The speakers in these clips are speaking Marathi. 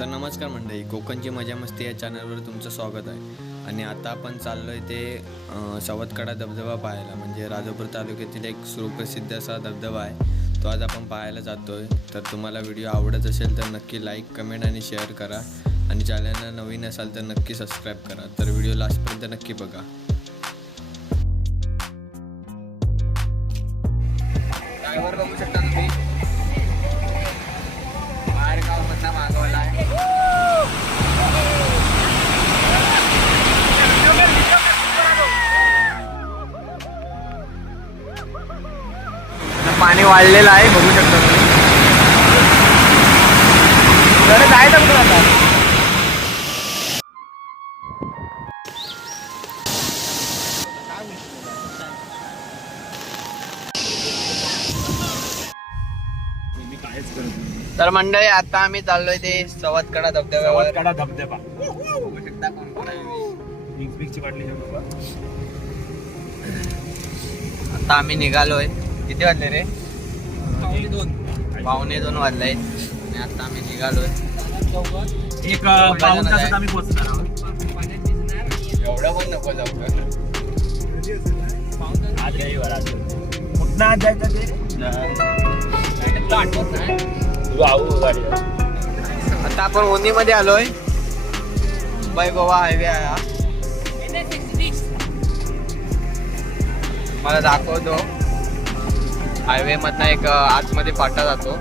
तर नमस्कार मंडळी, कोकणची मजा मस्ती या चॅनलवर तुमचं स्वागत आहे. आणि आता आपण चाललो आहे ते सवतकडा धबधबा पाहायला. म्हणजे राजापूर तालुक्यातील एक सुप्रसिद्ध असा धबधबा आहे. तो आज आपण पाहायला जातो आहे. तर तुम्हाला व्हिडिओ आवडत असेल तर नक्की लाईक, कमेंट आणि शेअर करा. आणि चॅनलला नवीन असाल तर नक्की सबस्क्राईब करा. तर व्हिडिओ लास्टपर्यंत नक्की बघा. ड्रायव्हर बघू शकता तुम्ही, बाहेर गावामधनं मागवला आहे. पाणी वाढलेलं आहे, बघू शकता तुम्ही. तर जायचं कुठं आता? तर मंडळी आता आम्ही चाललोय ते सवतकडा धबधब्यावर. सवतकडा धबधबा बघू शकता कोण कोण आहे. मिक्सची बाटली घेऊन बाबा. आता आम्ही निघालोय. किती वाजले रे? 2:45 वाजले. आणि आता आम्ही निघालोय. एक पाऊण तासात आम्ही पोहोचणार आहोत. एवढं पण नको जाऊ. आज रविवार आज कुठं आज जायचं ते आठवत नाही. गाडी आता आपण ओनी मध्ये आलोय. मुंबई गोवा हायवे आहे हा. मला दाखवतो. हायवे मधनं एक आतमध्ये फाटा जातो.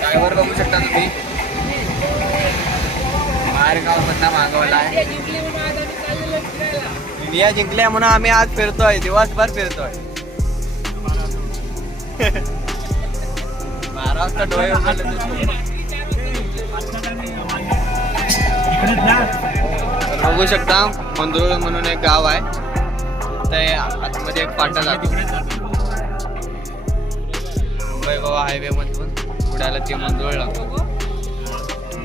ड्रायव्हर बघू शकता तुम्ही, बाहेर गावामधनं मागवला आहे. इंडिया जिंकल्या म्हणून आम्ही आज फिरतोय, दिवसभर फिरतोय. 12 वाजता डोळे उघडले. बघू शकता मंदुर म्हणून एक गाव आहे. ते आतमध्ये एक फाटा जातो. मुंबई गोवा हायवे मधून पुढ्याला ते मंदुर लागतो.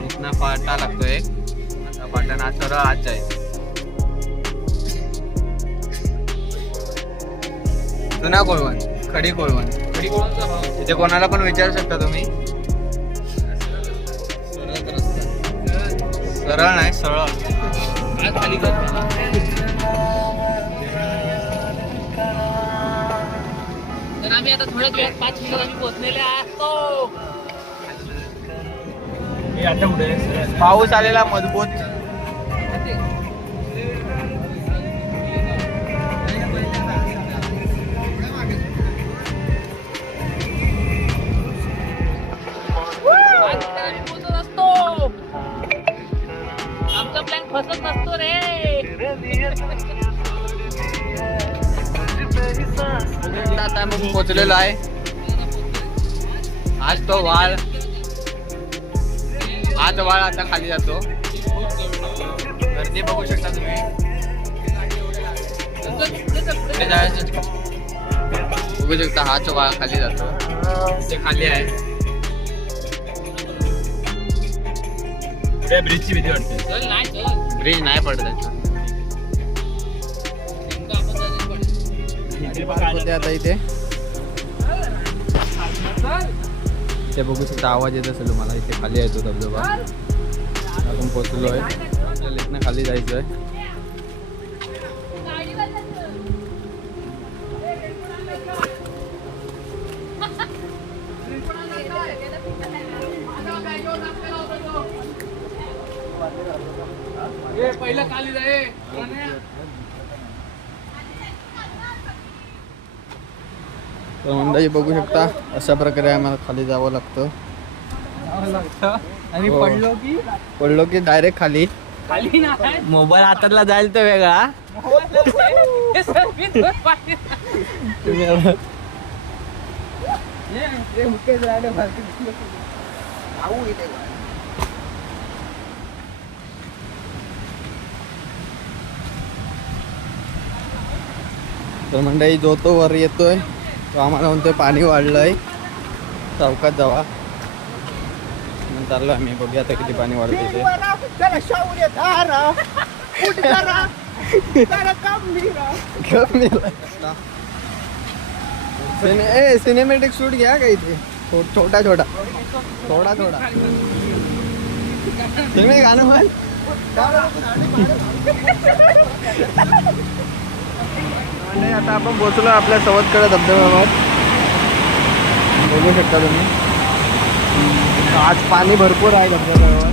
इथनं फाटा लागतो एक. आता फाटा ना सरळ आत जाईल. जुना कोळवण, खडी कोळवण. इथे कोणाला पण विचारू शकता तुम्ही. सरळ नाही, सरळ. तर आम्ही आता थोड्याच वेळात 5 मिनिटात आम्ही पोहोचलेले असतो. आता कुठे पाऊस आलेला मजबूत. आमचा प्लॅन फसत नसतो रे. आता आम्ही पोहोचलेलो आहे. आज तो वाळ आता खाली जातो. गर्दी बघू शकता तुम्ही. बघू शकता हाच वाळ खाली जातो. ते खाली आहे. ब्रिजची भीती वाटते. चल नाही चल. ब्रिज नाही पडत त्याचं. आता इथे ते बघू शकता. आवाज येत असेल तुम्हाला. इथे खाली आहे तो धबधबा. आपण पोहोचलो आहे. आपल्याला इथनं खाली जायचं आहे. पहिलं खाली जाय. तर मंडळी बघू शकता अशा प्रकारे आम्हाला खाली जावं लागतं. आणि हो. पडलो की डायरेक्ट खाली. खाली नाही. मोबाईल हातातला जाईल तर वेगळा. तर मंडळी जो तो वर येतोय तो आम्हाला म्हणतोय पाणी वाढलंय, चौकात जावा. चाललो आम्ही. बघूया आता किती पाणी वाढतंय ते. सिनेमॅटिक शूट घ्या का इथे छोटा छोटा थोडा थोडा तुम्ही गाणं म्हण नाही. आता आपण पोहोचलो आपल्या सवतकडा धबधब्यावर. बघू शकता तुम्ही आज पाणी भरपूर आहे धबधब्यावर.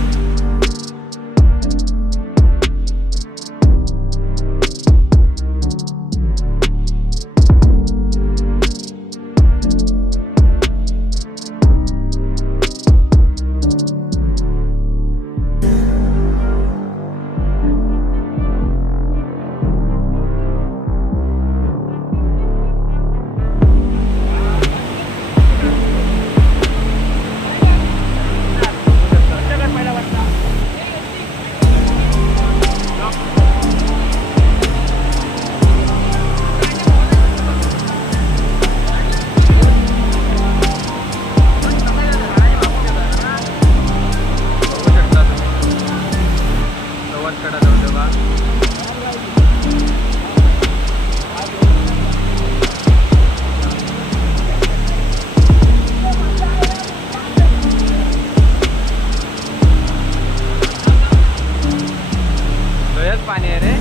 पाणी आहे रे.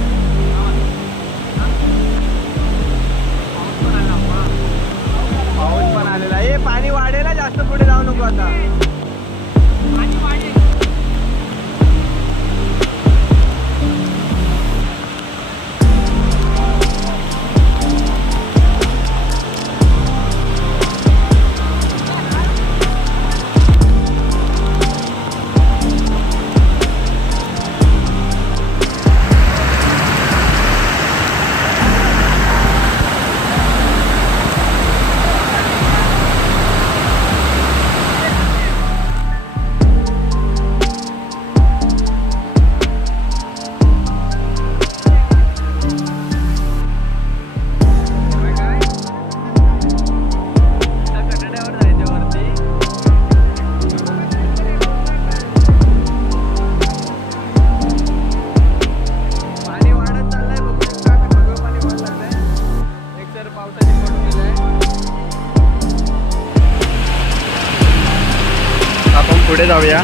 पाऊस पण आलेला आहे. पाणी वाढेल जास्त पुढे जाऊ नको आता. आपण पुढे जाऊया.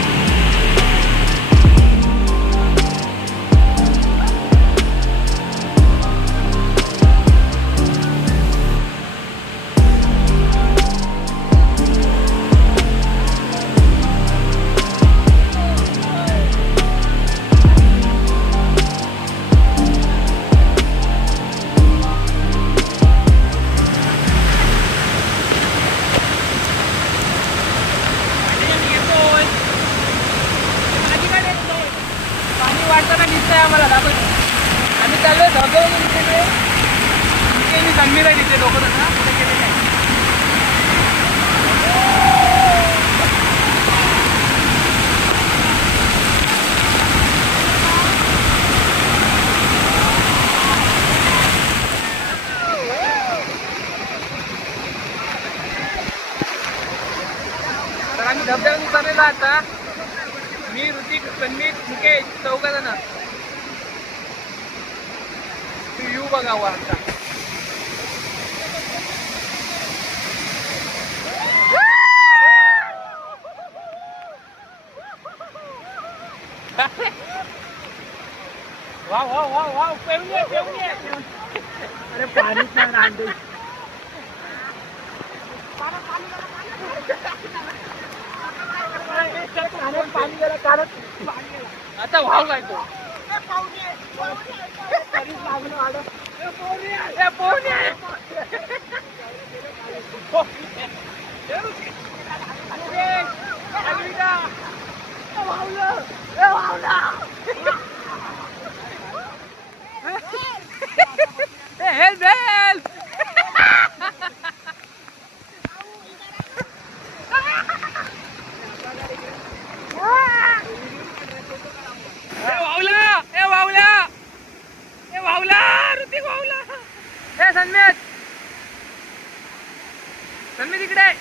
वाटताना दिसतंय आम्हाला दाखव. आम्ही चाललोय धबधबा तिथे. मी गंभीर आहे तिथे लोक तसं पुढे गेलेले आहे. तर आम्ही धबधब्यात उतरलेला आता. मी ऋतिक संदीप मुकेश 4 जण. व्ह्यू बघावा आता. वाव वाव वाव वाव पेवणी पेवणी. अरे पाणीच नाही रांडे. आता वाव काय तो हेल्प हेल्प. सन्मीत इकडे.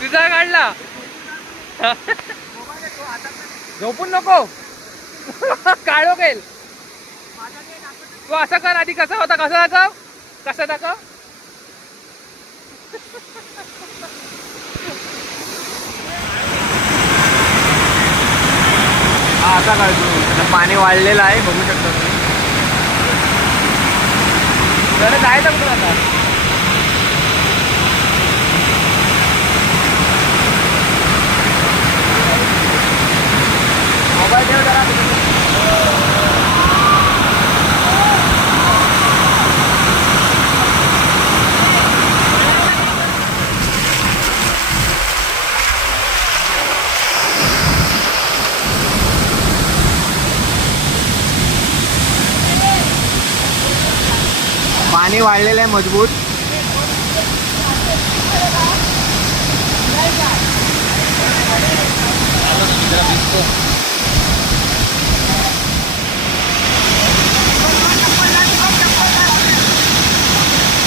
तुझा काढला. झोपून नको. काढो गेल. तू असं कर आधी, कसा होता, कसा दाखव, कसा दाखव. हा असा काढतो. पाणी वाढलेलं आहे, बघू शकता तुम्ही. जरा जायचं कुठं आता. मोबाईल ठेव जरा. पाणी वाढलेलं आहे मजबूत.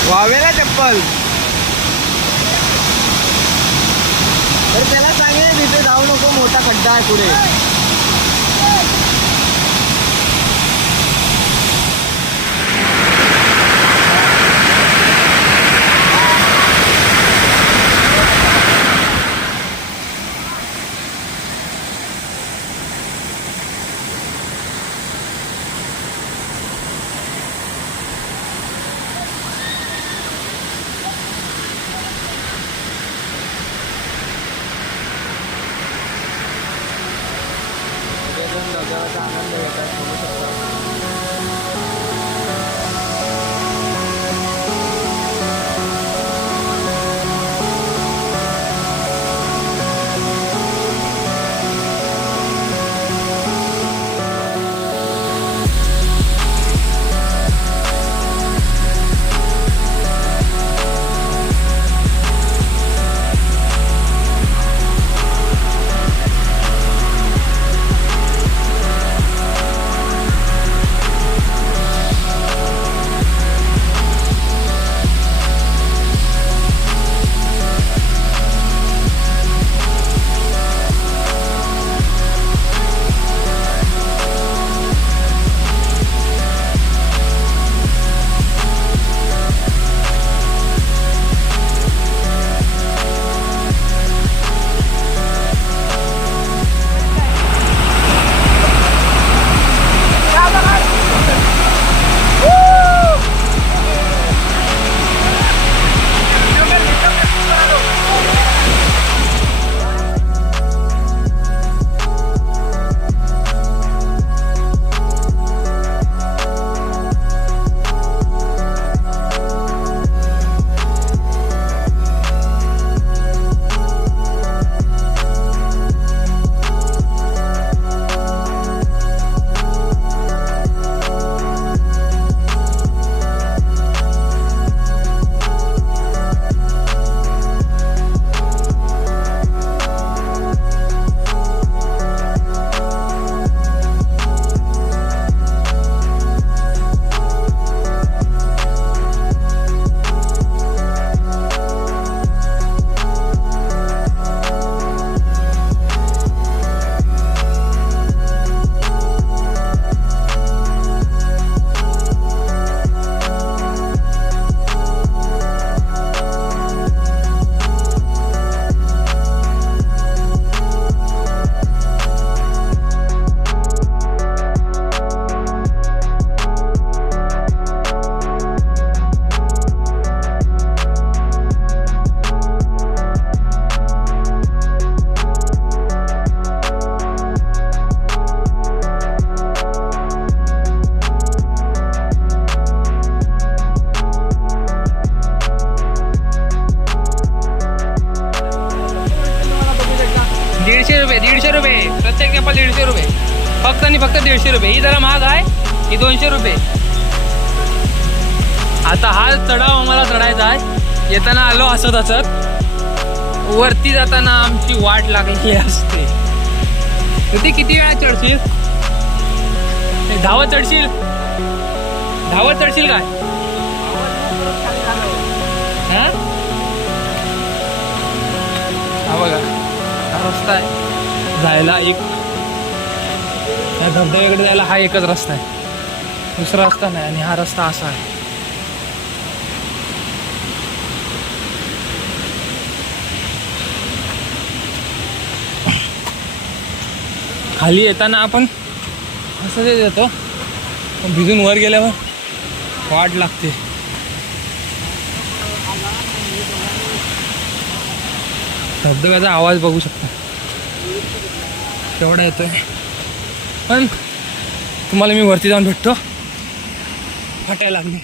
वावेला चप्पल. तर त्याला सांगेल तिथे जाऊ नको, मोठा खड्डा आहे पुढे. धबधब्याचा आनंद घेतात, बघू शकता. प्रत्येक चप्पल 150 रुपये, फक्त आणि फक्त 150 रुपये. ही जरा महाग आहे, ही 200 रुपये. आता हा चढाव आम्हाला चढायचा आहे. येताना आलो असत असत, वरती जाताना आमची वाट लागली असते. किती किती वेळा चढशील? धावत चढशील, धावत चढशील काय? हा बघा हा रस्ता आहे जायला, एक त्या धबधब्याकडे जायला हा एकच रस्ता आहे. दुसरा रस्ता नाही आणि हा रस्ता असा आहे. खाली येताना आपण असं ते येतो, पण भिजून वर गेल्यावर वाट लागते. धबधब्याचा आवाज बघू शकता केवढा येतोय. पण तुम्हाला मी वरती जाऊन भेटतो. फाटायला लागली.